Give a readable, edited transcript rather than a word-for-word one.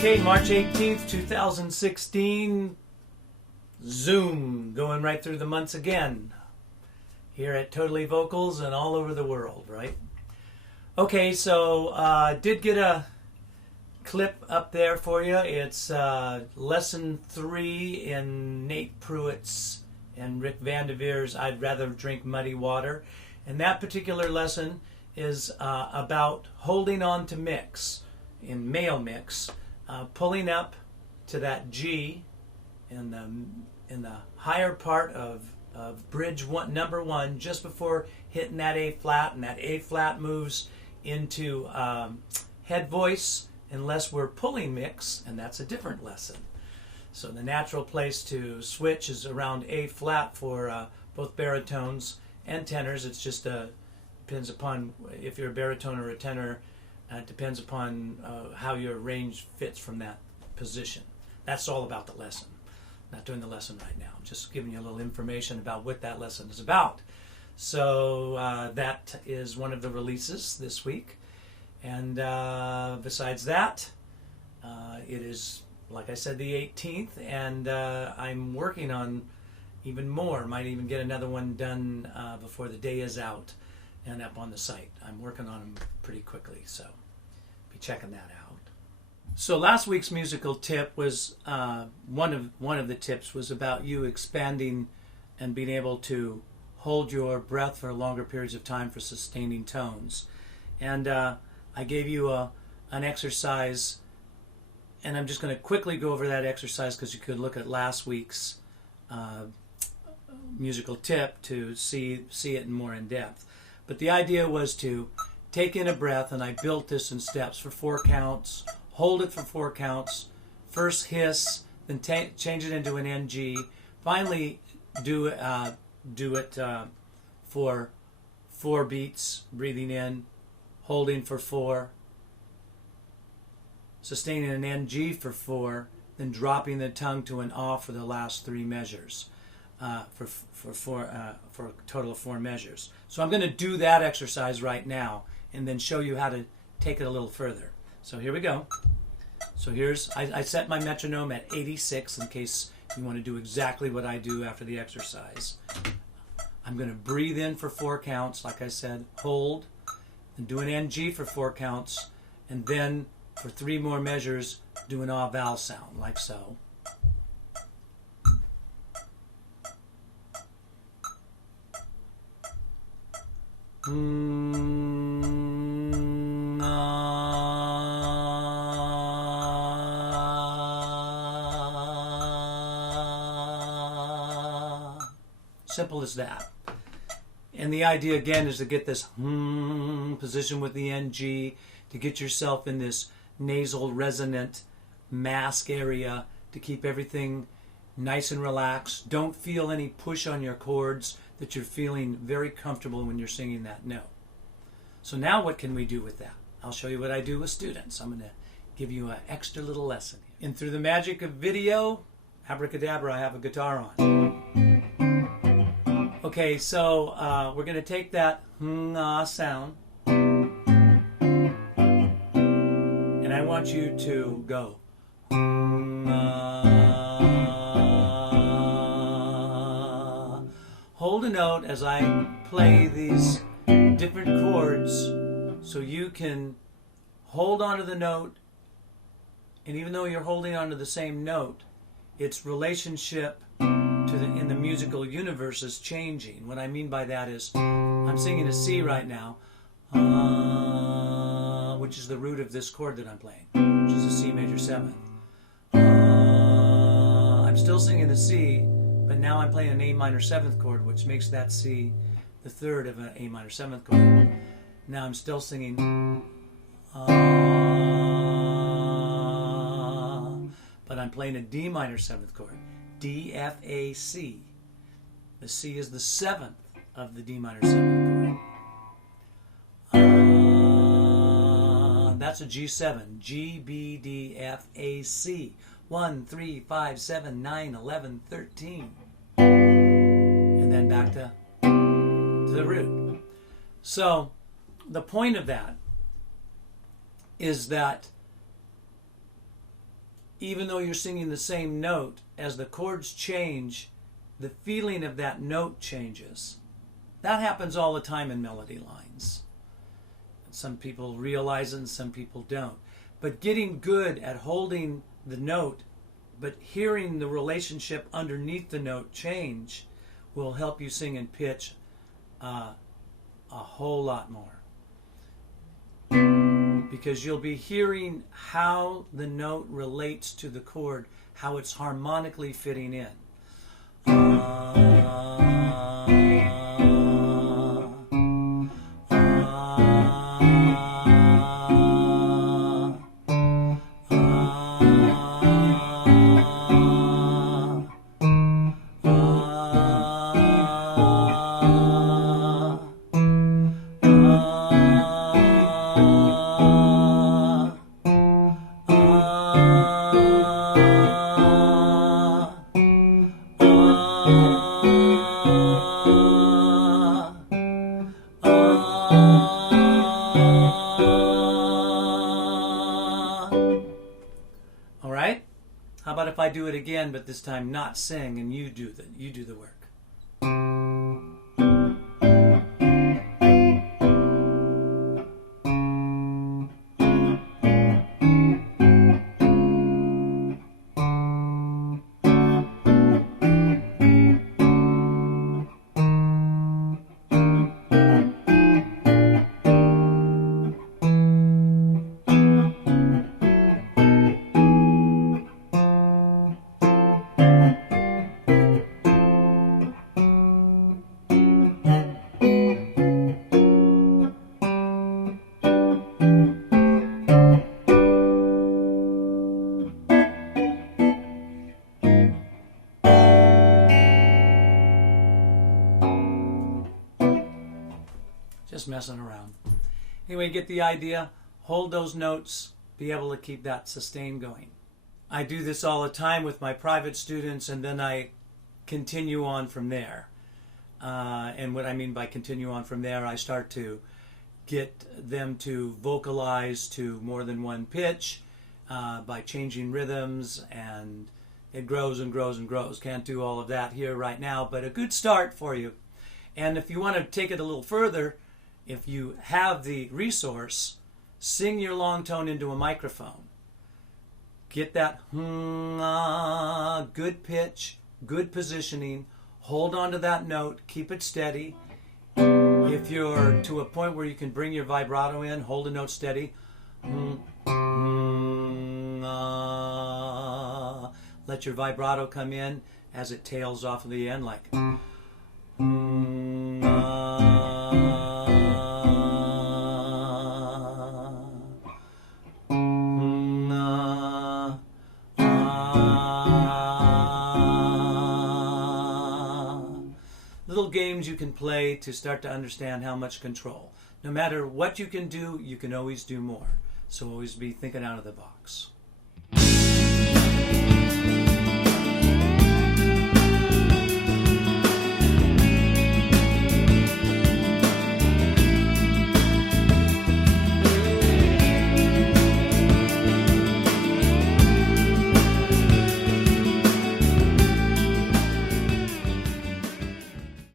Okay, March 18th, 2016, Zoom, going right through the months again, here at Totally Vocals and all over the world, right? Okay, so did get a clip up there for you. It's lesson 3 in Nate Pruitt's and Rick Vandivier's I'd Rather Drink Muddy Water. And that particular lesson is about holding on to mix, in male mix, pulling up to that G in the higher part of bridge number 1, just before hitting that A flat, and that A flat moves into head voice unless we're pulling mix, and that's a different lesson. So the natural place to switch is around A flat for both baritones and tenors. It's just depends upon if you're a baritone or a tenor. It depends upon how your range fits from that position. That's all about the lesson. I'm not doing the lesson right now. I'm just giving you a little information about what that lesson is about. So that is one of the releases this week. And besides that, it is, like I said, the 18th, and I'm working on even more. Might even get another one done before the day is out and up on the site. I'm working on them pretty quickly, so be checking that out. So last week's musical tip was one of the tips was about you expanding and being able to hold your breath for longer periods of time for sustaining tones. And I gave you an exercise, and I'm just going to quickly go over that exercise because you could look at last week's musical tip to see it more in depth. But the idea was to take in a breath, and I built this in steps for 4 counts, hold it for 4 counts, first hiss, then change it into an NG, finally do it for 4 beats, breathing in, holding for 4, sustaining an NG for 4, then dropping the tongue to an off for the last 3 measures, for a total of 4 measures. So I'm going to do that exercise right now and then show you how to take it a little further. So here we go. So I set my metronome at 86 in case you want to do exactly what I do after the exercise. I'm going to breathe in for 4 counts, like I said, hold, and do an NG for 4 counts, and then for 3 more measures, do an ah vowel sound, like so. Simple as that. And the idea again is to get this position with the NG, to get yourself in this nasal resonant mask area, to keep everything nice and relaxed. Don't feel any push on your chords, that you're feeling very comfortable when you're singing that note. So now what can we do with that? I'll show you what I do with students. I'm going to give you an extra little lesson. And through the magic of video, abracadabra, I have a guitar on. Okay, so we're going to take that sound, and I want you to go. Hold a note as I play these different chords so you can hold onto the note, and even though you're holding onto the same note, its relationship in the musical universe is changing. What I mean by that is I'm singing a C right now, which is the root of this chord that I'm playing, which is a C major 7th. I'm still singing the C, but now I'm playing an A minor 7th chord, which makes that C the 3rd of an A minor 7th chord. Now I'm still singing, but I'm playing a D minor 7th chord. D, F, A, C. The C is the 7th of the D minor 7th chord. That's a G7. G, B, D, F, A, C. 1, 3, 5, 7, 9, 11, 13. And then back to the root. So the point of that is that even though you're singing the same note, as the chords change, the feeling of that note changes. That happens all the time in melody lines. Some people realize it and some people don't. But getting good at holding the note, but hearing the relationship underneath the note change, will help you sing in pitch a whole lot more. Because you'll be hearing how the note relates to the chord, how it's harmonically fitting in. All right? How about if I do it again, but this time not sing, and you do the work. Just messing around. Anyway, get the idea. Hold those notes. Be able to keep that sustain going. I do this all the time with my private students, and then I continue on from there. And what I mean by continue on from there, I start to get them to vocalize to more than one pitch by changing rhythms, and it grows and grows and grows. Can't do all of that here right now, but a good start for you. And if you want to take it a little further, if you have the resource, sing your long tone into a microphone. Get that good pitch, good positioning. Hold on to that note. Keep it steady. If you're to a point where you can bring your vibrato in, hold the note steady. Let your vibrato come in as it tails off of the end, like little games you can play to start to understand how much control. No matter what you can do, you can always do more. So always be thinking out of the box.